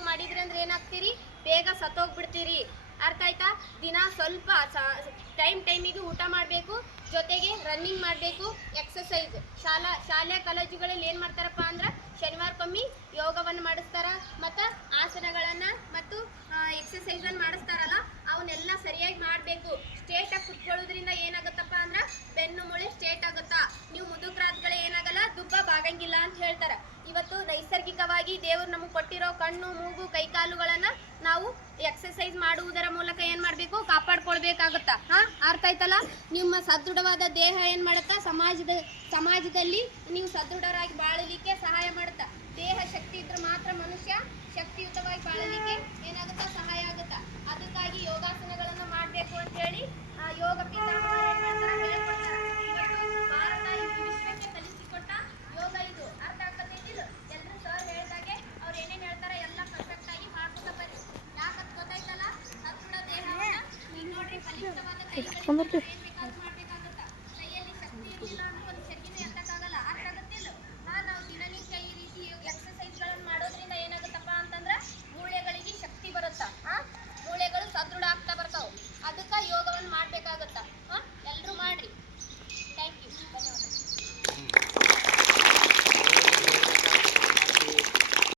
ಇಲ್ದಂಗೆ ಮಾಡಿದ್ರಿ ಅಂದ್ರೆ ಏನಾಗ್ತೀರಿ, ಬೇಗ ಸತ್ತೋಗ್ಬಿಡ್ತೀರಿ. ಅರ್ಥ ಆಯ್ತಾ? ದಿನ ಸ್ವಲ್ಪ ಟೈಮಿಗೆ ಊಟ ಮಾಡಬೇಕು, ಜೊತೆಗೆ ರನ್ನಿಂಗ್ ಮಾಡಬೇಕು, ಎಕ್ಸಸೈಸ್. ಶಾಲೆ ಕಾಲೇಜುಗಳಲ್ಲಿ ಏನು ಮಾಡ್ತಾರಪ್ಪ ಅಂದ್ರೆ ಶನಿವಾರಕ್ಕೊಮ್ಮೆ ಯೋಗವನ್ನು ಮಾಡಿಸ್ತಾರ, ಮತ್ತು ಆಸನಗಳನ್ನು ಮತ್ತು ಎಕ್ಸಸೈಸನ್ನು ಮಾಡಿಸ್ತಾರಲ್ಲ, ಅವನ್ನೆಲ್ಲ ಸರಿಯಾಗಿ ಮಾಡಬೇಕು. ಸ್ಟ್ರೇಟಾಗಿ ಕುತ್ಕೊಳ್ಳೋದ್ರಿಂದ ಏನಾಗುತ್ತಪ್ಪ ಅಂದ್ರೆ ಬೆನ್ನು ಮೂಳೆ ಸ್ಟ್ರೇಟ್ ಆಗುತ್ತಾ. ನೀವು ಮುದುಕರಾದ್ಗಳೇ ಏನಾಗಲ್ಲ, ದುಬ್ಬ ಬಾಗಂಗಿಲ್ಲ ಅಂತ ಹೇಳ್ತಾರೆ. ಇವತ್ತು ನೈಸರ್ಗಿಕವಾಗಿ ದೇವರು ನಮಗೆ ಕೊಟ್ಟಿರೋ ಕಣ್ಣು, ಮೂಗು, ಕೈಕಾಲುಗಳನ್ನು ನಾವು ಎಕ್ಸಸೈಸ್ ಮಾಡುವುದರ ಮೂಲಕ ಏನು ಮಾಡಬೇಕು, ಕಾಪಾಡ್ಕೊಳ್ಬೇಕಾಗುತ್ತಾ. ಅರ್ಥ ಆಯ್ತಲ್ಲ? ನಿಮ್ಮ ಸದೃಢವಾದ ದೇಹ ಏನು ಮಾಡುತ್ತಾ, ಸಮಾಜದಲ್ಲಿ ನೀವು ಸದೃಢರಾಗಿ ಬಾಳಲಿಕ್ಕೆ ಸಹಾಯ ಮಾಡುತ್ತಾ. ದೇಹ ಶಕ್ತಿ ಇದ್ರೆ ಮಾತ್ರ ಮನುಷ್ಯ ಶಕ್ತಿಯುತವಾಗಿ ಬಾಳಲಿಕ್ಕೆ ಏನಾಗುತ್ತಾ, ಸಹಾಯ ಆಗುತ್ತಾ. ಅದಕ್ಕಾಗಿ ಯೋಗಾಸನಗಳನ್ನು ಮಾಡಬೇಕು ಅಂತ ಹೇಳಿ ಯೋಗ ಪೀತಾಂಬರರು ಏನು ಮಾಡ್ತಾರೆ, ಹೇಳ್ಕೊಡ್ತಾರೆ. ಇವತ್ತು ಭಾರತ ಇಡೀ ವಿಶ್ವಕ್ಕೆ ಕಲಿಸಿಕೊಟ್ಟ ಯೋಗ ಇದು. ಅರ್ಥ ಆಗ್ತೈತಿಲ್ಲ? ಎಲ್ಲರೂ ಸರ್ ಹೇಳಿದಾಗೆ ಅವ್ರು ಏನೇನು ಹೇಳ್ತಾರೆ ಎಲ್ಲ ಪರ್ಫೆಕ್ಟ್ ಆಗಿ ಮಾಡ್ಕೊತಾ ಬರ್ರಿ. ಯಾಕಂತ ಗೊತ್ತಾಯ್ತಲ್ಲ? ಸದೃಢ ದೇಹವನ್ನ ಈಗ ನೋಡ್ರಿ, ಬಲಿಷ್ಠವಾದ ಕೈಗಳಿಂದ ಏನ್ ಬೇಕಾದ್ರೂ ಮಾಡ್ಬೇಕಾಗುತ್ತಾ. ಕೈಯಲ್ಲಿ ಶಕ್ತಿ ಇರಲಿಲ್ಲ